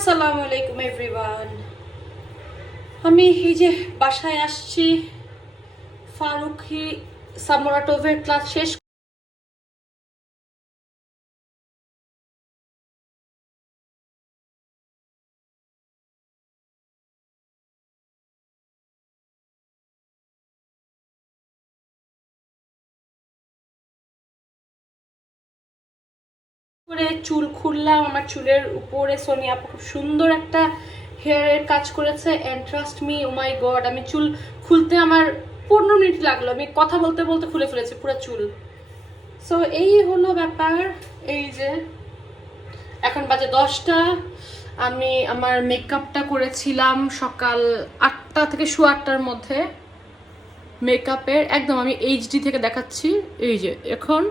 আসসালামু আলাইকুম এভরিওয়ান। আমি এই যে বাসায় আসছি, ফারুকি সামোরাটোভের ক্লাস শেষ করে চুল খুললাম। আমার চুলের উপরে সোনিয়া আপু খুব সুন্দর একটা হেয়ারের কাজ করেছে, and trust me, oh my god, আমি চুল খুলতে আমার 15 মিনিট লাগলো। আমি কথা বলতে বলতে খুলে ফেলেছি পুরো চুল। সো এই হলো ব্যাপার। এই যে এখন বাজে 10টা। আমি আমার মেকআপটা করেছিলাম সকাল 8টা থেকে 8:15টার মধ্যে। মেকআপের একদম আমি এইচডি থেকে দেখাচ্ছি। এই যে এখন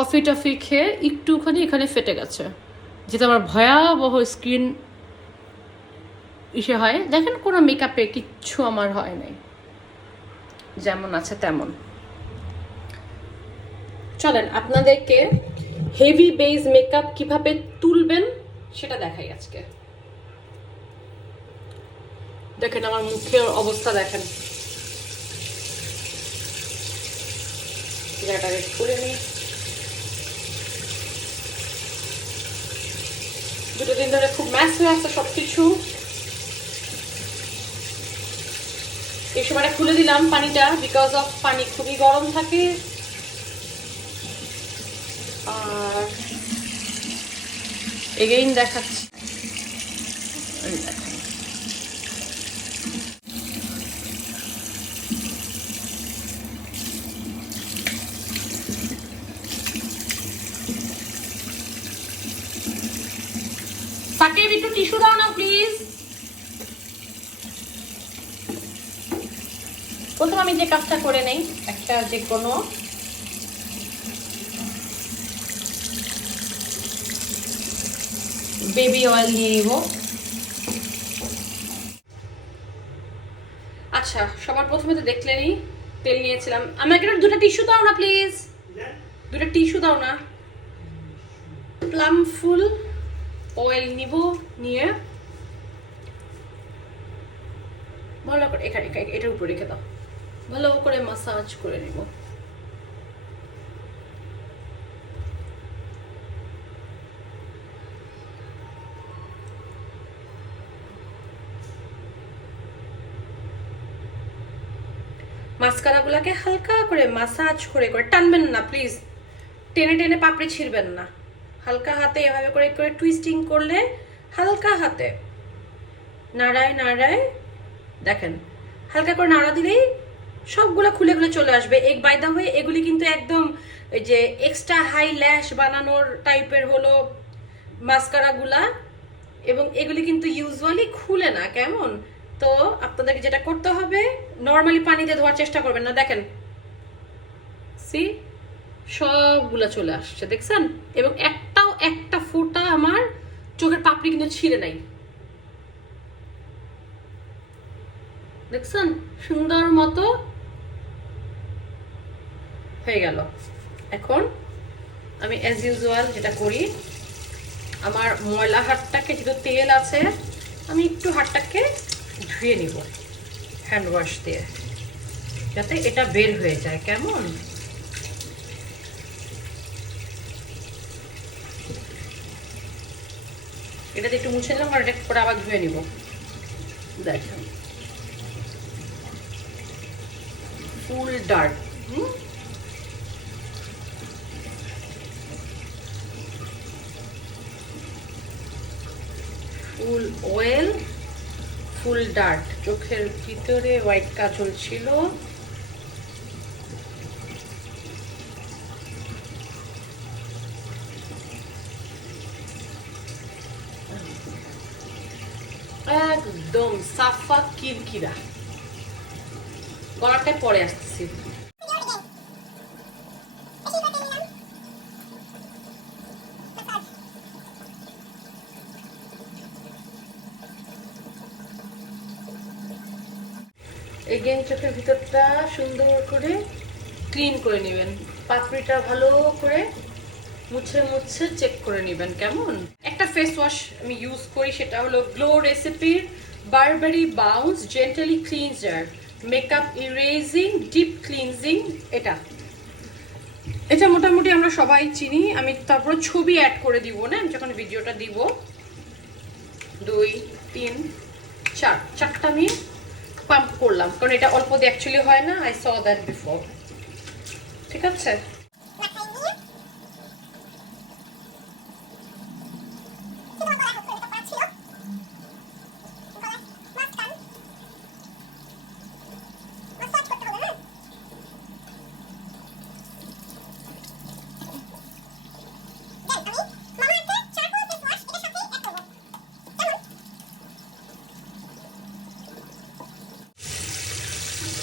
কফি টফি খেয়ে একটুখানি এখানে ফেটে গেছে, যেটা আমার ভয়াবহ স্কিন ইসে হয়। দেখেন কোনো মেকআপে কিচ্ছু আমার হয় নাই, যেমন আছে তেমন। চলেন আপনাদেরকে হেভি বেস মেকআপ কিভাবে তুলবেন সেটা দেখাই আজকে। দেখেন আমার মুখের অবস্থা, দেখেন। জায়গাটা করে নিই। 2 দিন ধরে খুব ম্যাচ হয়ে আসছে সবকিছু। এই সময়টা খুলে দিলাম পানিটা, বিকজ অফ পানি খুবই গরম থাকে। আর এগেইন দেখাচ্ছি, সাকিব একটু টিস্যু দাও না প্লিজ। প্রথম আমি যে কাজটা করে নেই, একটা যে কোনো বেবি অয়েল নিয়ে নিব। আচ্ছা, সবার প্রথমে তো দেখলেনই তেল নিয়েছিলাম। আমাকে দুটো টিস্যু দাও না প্লিজ, দুটো টিস্যু দাও না। প্লাম ফুল অয়েল নিব, নিয়ে ভালো করে এখানে এটার উপর রেখে দাও, ভালো করে মাসাজ করে নিব। মাস্কারাগুলোকে হালকা করে মাসাজ করে করে টানবেন না প্লিজ, টেনে টেনে পাপড়ি ছিঁড়বেন না। হালকা হাতে এভাবে করে করে টুইস্টিং করলে, হালকা হাতে নাড়ায় নাড়ায়, দেখেন হালকা করে নাড়া দিলেই সবগুলো খুলে খুলে চলে আসবে। এক বাই দা ওয়ে, এগুলি কিন্তু একদম ওই যে এক্সট্রা হাই ল্যাশ বানানোর টাইপের হলো মাস্কারাগুলা, এবং এগুলি কিন্তু ইউজুয়ালি খুলে না। কেমন? তো আপনাদেরকে যেটা করতে হবে, নর্মালি পানিতে ধোয়ার চেষ্টা করবেন না। দেখেন সি, সবগুলা চলে আসছে, দেখছেন? এবং একটাও একটা ফোঁটা আমার চোখের পাপড়ি কিন্তু ছিঁড়ে নাই, দেখছেন? সুন্দর মতো হয়ে গেল। এখন আমি অ্যাজ ইউজুয়াল যেটা করি, আমার ময়লা হাতটাকে, যেহেতু তেল আছে, আমি একটু হাতটাকে ধুয়ে নিব হ্যান্ড ওয়াশ দিয়ে, যাতে এটা বের হয়ে যায়। কেমন? এটাতে একটু মুছে নিলাম, আর এটা পরে আবার ধুয়ে নিব। দেখেন ফুল ডার্ক, ফুল অয়েল, ফুল ডার্ক। চোখের ভিতরে হোয়াইট কাজল ছিল, একদম সাফা কিরকিরা। গলাটায় পরে আসতেছি। এগেইন চোখের ভিতরটা সুন্দর করে ক্লিন করে নেবেন, পাপড়িটা ভালো করে মুছে মুছে চেক করে নেবেন কেমন। একটা ফেস ওয়াশ আমি ইউজ করি, সেটা হলো গ্লো রেসিপির blueberry bounce gentle cleanser makeup erasing deep cleansing. এটা মোটামুটি আমরা সবাই চিনি। আমি তারপর ছবি অ্যাড করে দিব না, আমি যখন ভিডিওটা দিব। 2 3 4 চারটা আমি পাম্প করলাম, কারণ এটা অল্প দিয়ে অ্যাকচুয়ালি হয় না। I saw that before. ঠিক আছে,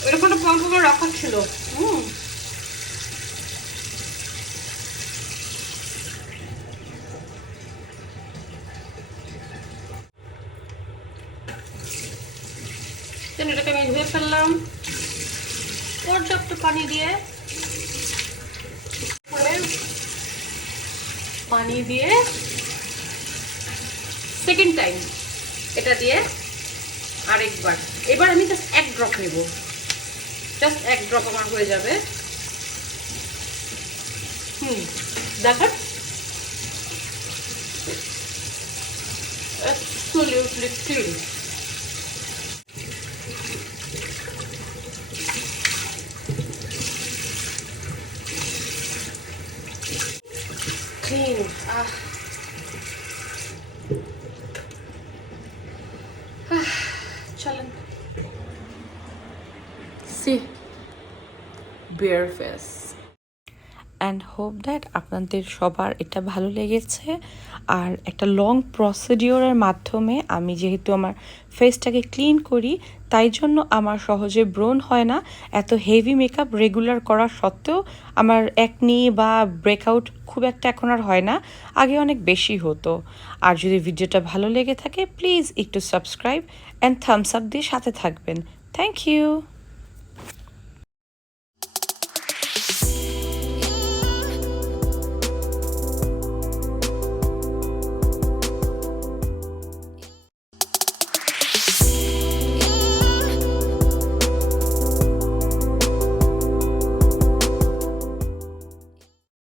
এরকম একটা পাম্প করে রাখা ছিল। এটাকে আমি ধুয়ে ফেললাম পর্যাপ্ত পানি দিয়ে। পানি দিয়ে সেকেন্ড টাইম এটা দিয়ে আরেকবার। এবার আমি জাস্ট 1 ড্রপ নেব, জাস্ট 1 ড্রপ আমার হয়ে যাবে। দেখেন absolutely clean. Clean. চলেন see bare face. And hope that আপনাদের সবার এটা ভালো লেগেছে। আর একটা লং প্রসিডিওরের মাধ্যমে আমি যেহেতু আমার ফেসটাকে ক্লিন করি, তাই জন্য আমার সহজে ব্রণ হয় না। এত হেভি মেকআপ রেগুলার করা সত্ত্বেও আমার অ্যাকনি বা ব্রেকআউট খুব একটা এখন আর হয় না, আগে অনেক বেশি হতো। আর যদি ভিডিওটা ভালো লেগে থাকে প্লিজ একটু সাবস্ক্রাইব অ্যান্ড থামস আপ দিয়ে সাথে থাকবেন। Thank you.